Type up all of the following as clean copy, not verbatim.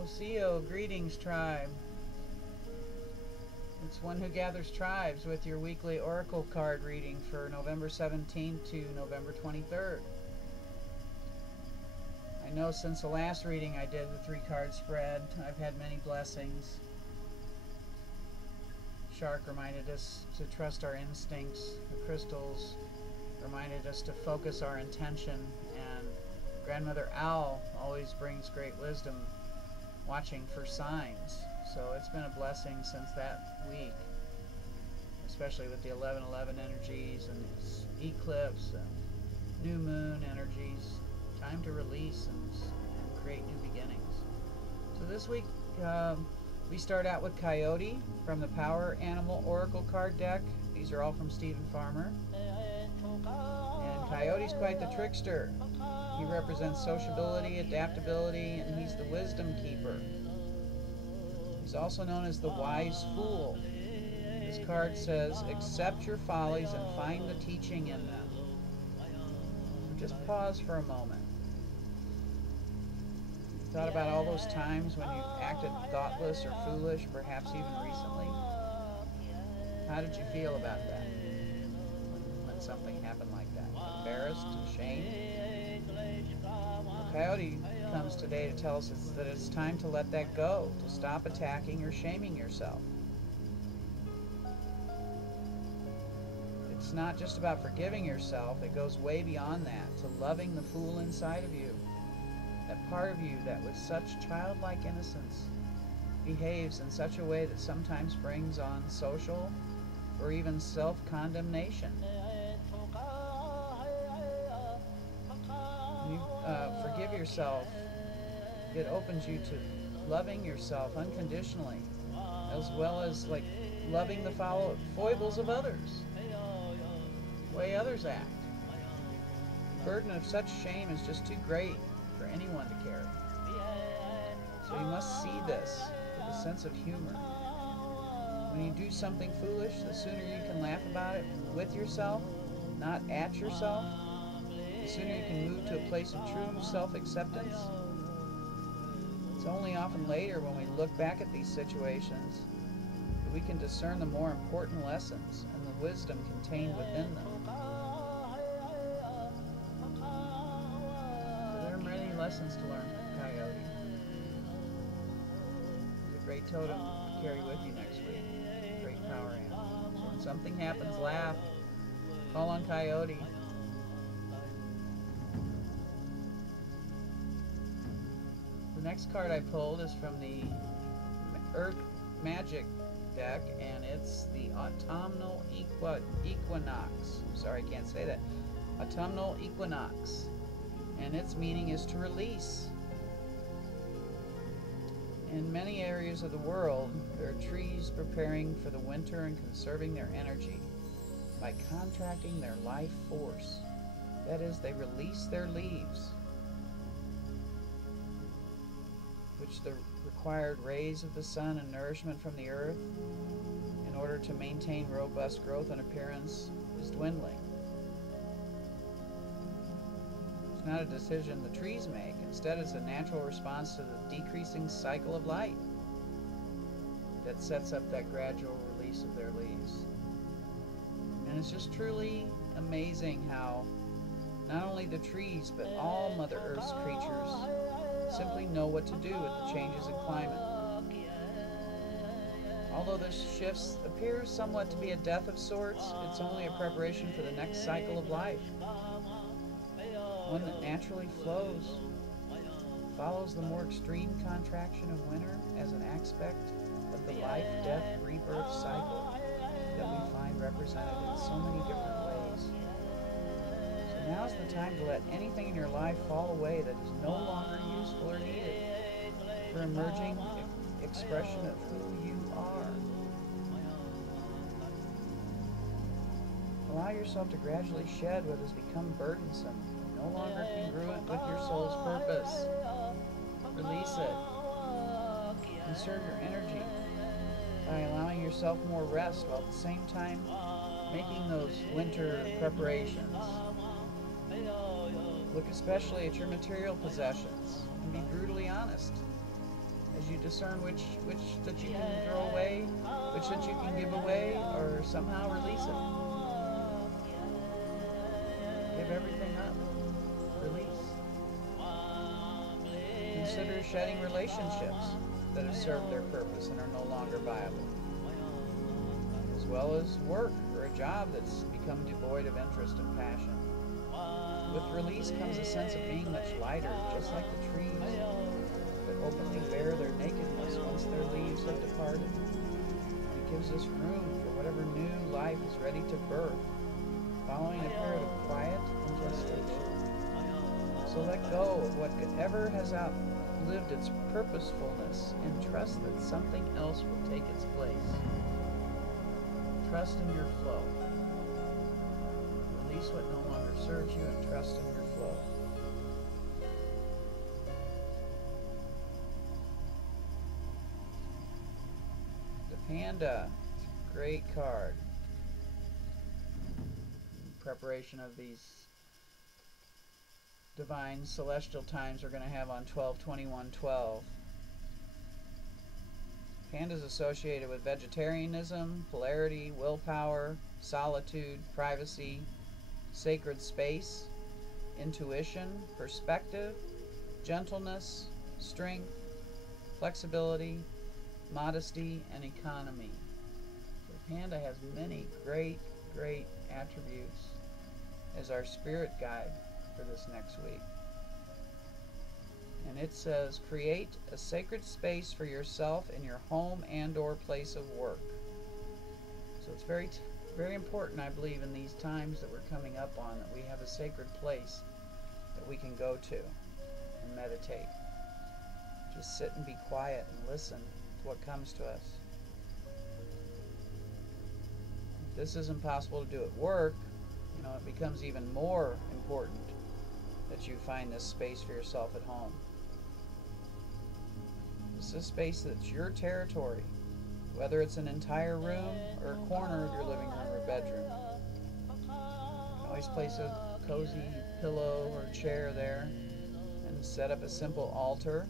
Oseo, greetings tribe. It's one who gathers tribes with your weekly oracle card reading for November 17th to November 23rd. I know since the last reading I did the 3-card spread, I've had many blessings. Shark reminded us to trust our instincts. The crystals reminded us to focus our intention. And Grandmother Owl always brings great wisdom, watching for signs. So it's been a blessing since that week, especially with the 11/11 energies and this eclipse and new moon energies. Time to release and create new beginnings. So this week we start out with Coyote from the Power Animal Oracle card deck. These are all from Stephen Farmer. And Coyote's quite the trickster. He represents sociability, adaptability, and he's the wisdom keeper. He's also known as the wise fool. This card says, accept your follies and find the teaching in them. So just pause for a moment. Thought about all those times when you acted thoughtless or foolish, perhaps even recently? How did you feel about that? When something happened like that? Embarrassed? Ashamed? The Coyote comes today to tell us that it's time to let that go, to stop attacking or shaming yourself. It's not just about forgiving yourself, it goes way beyond that, to loving the fool inside of you. That part of you that with such childlike innocence behaves in such a way that sometimes brings on social or even self-condemnation. When you forgive yourself, it opens you to loving yourself unconditionally, as well as like loving the foibles of others, the way others act. The burden of such shame is just too great for anyone to carry. So you must see this with a sense of humor. When you do something foolish, the sooner you can laugh about it with yourself, not at yourself, the sooner you can move to a place of true self-acceptance. It's only often later when we look back at these situations that we can discern the more important lessons and the wisdom contained within them. Lessons to learn from Coyote. It's a great totem to carry with you next week. Great power animal. So when something happens, laugh. Call on Coyote. The next card I pulled is from the Earth Magic deck, and it's the Autumnal Equinox. I'm sorry, I can't say that. Autumnal Equinox. And its meaning is to release. In many areas of the world, there are trees preparing for the winter and conserving their energy by contracting their life force. That is, they release their leaves, which the required rays of the sun and nourishment from the earth in order to maintain robust growth and appearance is dwindling. It's not a decision the trees make. Instead, it's a natural response to the decreasing cycle of light that sets up that gradual release of their leaves. And it's just truly amazing how not only the trees, but all Mother Earth's creatures simply know what to do with the changes in climate. Although this shift appears somewhat to be a death of sorts, it's only a preparation for the next cycle of life. One that naturally follows the more extreme contraction of winter as an aspect of the life, death, rebirth cycle that we find represented in so many different ways. So now's the time to let anything in your life fall away that is no longer useful or needed for emerging expression of who you are. Allow yourself to gradually shed what has become burdensome, no longer congruent with your soul's purpose. Release it. Conserve your energy by allowing yourself more rest while at the same time making those winter preparations. Look especially at your material possessions and be brutally honest as you discern which that you can throw away, which that you can give away, or somehow release it. Give everything up. Release. Consider shedding relationships that have served their purpose and are no longer viable, as well as work or a job that's become devoid of interest and passion. With release comes a sense of being much lighter, just like the trees that openly bare their nakedness once their leaves have departed. It gives us room for whatever new life is ready to birth, following a period of quiet and gestation. So let go of whatever has outlived its purposefulness and trust that something else will take its place. Trust in your flow. Release what no longer serves you and trust in your flow. The Panda, great card. In preparation of these divine celestial times we're going to have on 12/21/12. Panda is associated with vegetarianism, polarity, willpower, solitude, privacy, sacred space, intuition, perspective, gentleness, strength, flexibility, modesty, and economy. So Panda has many great attributes as our spirit guide for this next week. And it says, create a sacred space for yourself in your home and or place of work. So it's very important, I believe, in these times that we're coming up on, that we have a sacred place that we can go to and meditate. Just sit and be quiet and listen to what comes to us. If this isn't possible to do at work, it becomes even more important that you find this space for yourself at home. This is a space that's your territory, whether it's an entire room or a corner of your living room or bedroom. You can always place a cozy pillow or chair there and set up a simple altar,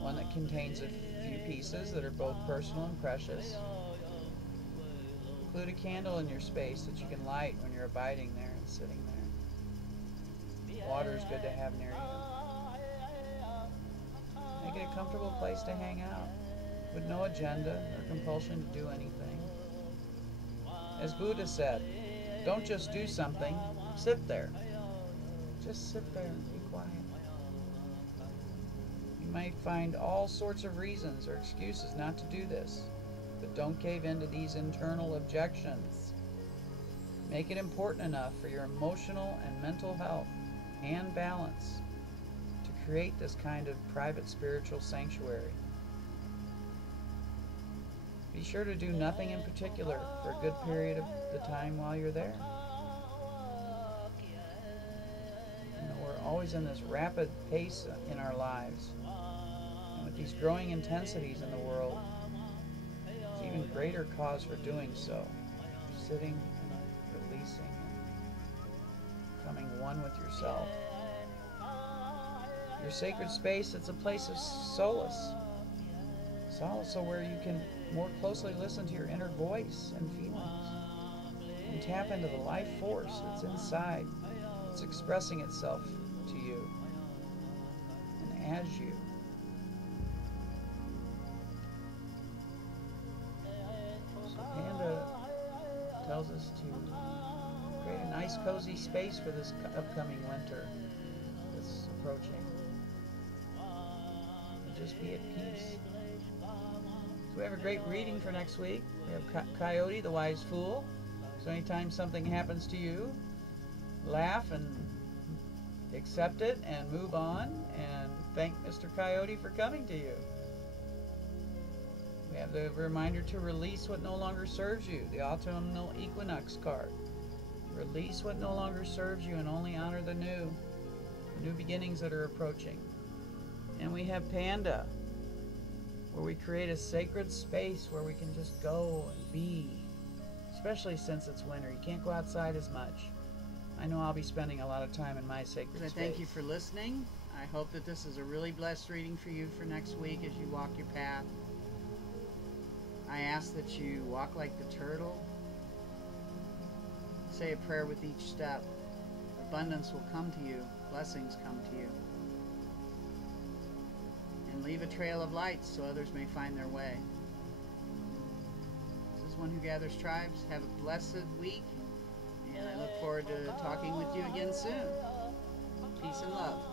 one that contains a few pieces that are both personal and precious. Include a candle in your space that you can light when you're abiding there and sitting there. Water is good to have near you. Make it a comfortable place to hang out, with no agenda or compulsion to do anything. As Buddha said, don't just do something, sit there. Just sit there and be quiet. You might find all sorts of reasons or excuses not to do this, but don't cave into these internal objections. Make it important enough for your emotional and mental health and balance to create this kind of private spiritual sanctuary. Be sure to do nothing in particular for a good period of the time while you're there. We're always in this rapid pace in our lives. And with these growing intensities in the world, it's even greater cause for doing so. Sitting and releasing and becoming one with yourself. Your sacred space, it's a place of solace. Solace, so where you can more closely listen to your inner voice and feelings and tap into the life force that's inside. It's expressing itself to you and as you. So Panda tells us to create a nice cozy space for this upcoming winter that's approaching. And just be at peace. So we have a great reading for next week. We have Coyote, the Wise Fool. So anytime something happens to you, laugh and accept it and move on and thank Mr. Coyote for coming to you. We have the reminder to release what no longer serves you, the autumnal equinox card. Release what no longer serves you and only honor the new beginnings that are approaching. And we have Panda, where we create a sacred space where we can just go and be, especially since it's winter. You can't go outside as much. I know I'll be spending a lot of time in my sacred space. I thank you for listening. I hope that this is a really blessed reading for you for next week as you walk your path. I ask that you walk like the turtle. Say a prayer with each step. Abundance will come to you. Blessings come to you. And leave a trail of light so others may find their way. This is One Who Gathers Tribes. Have a blessed week. And I look forward to talking with you again soon. Peace and love.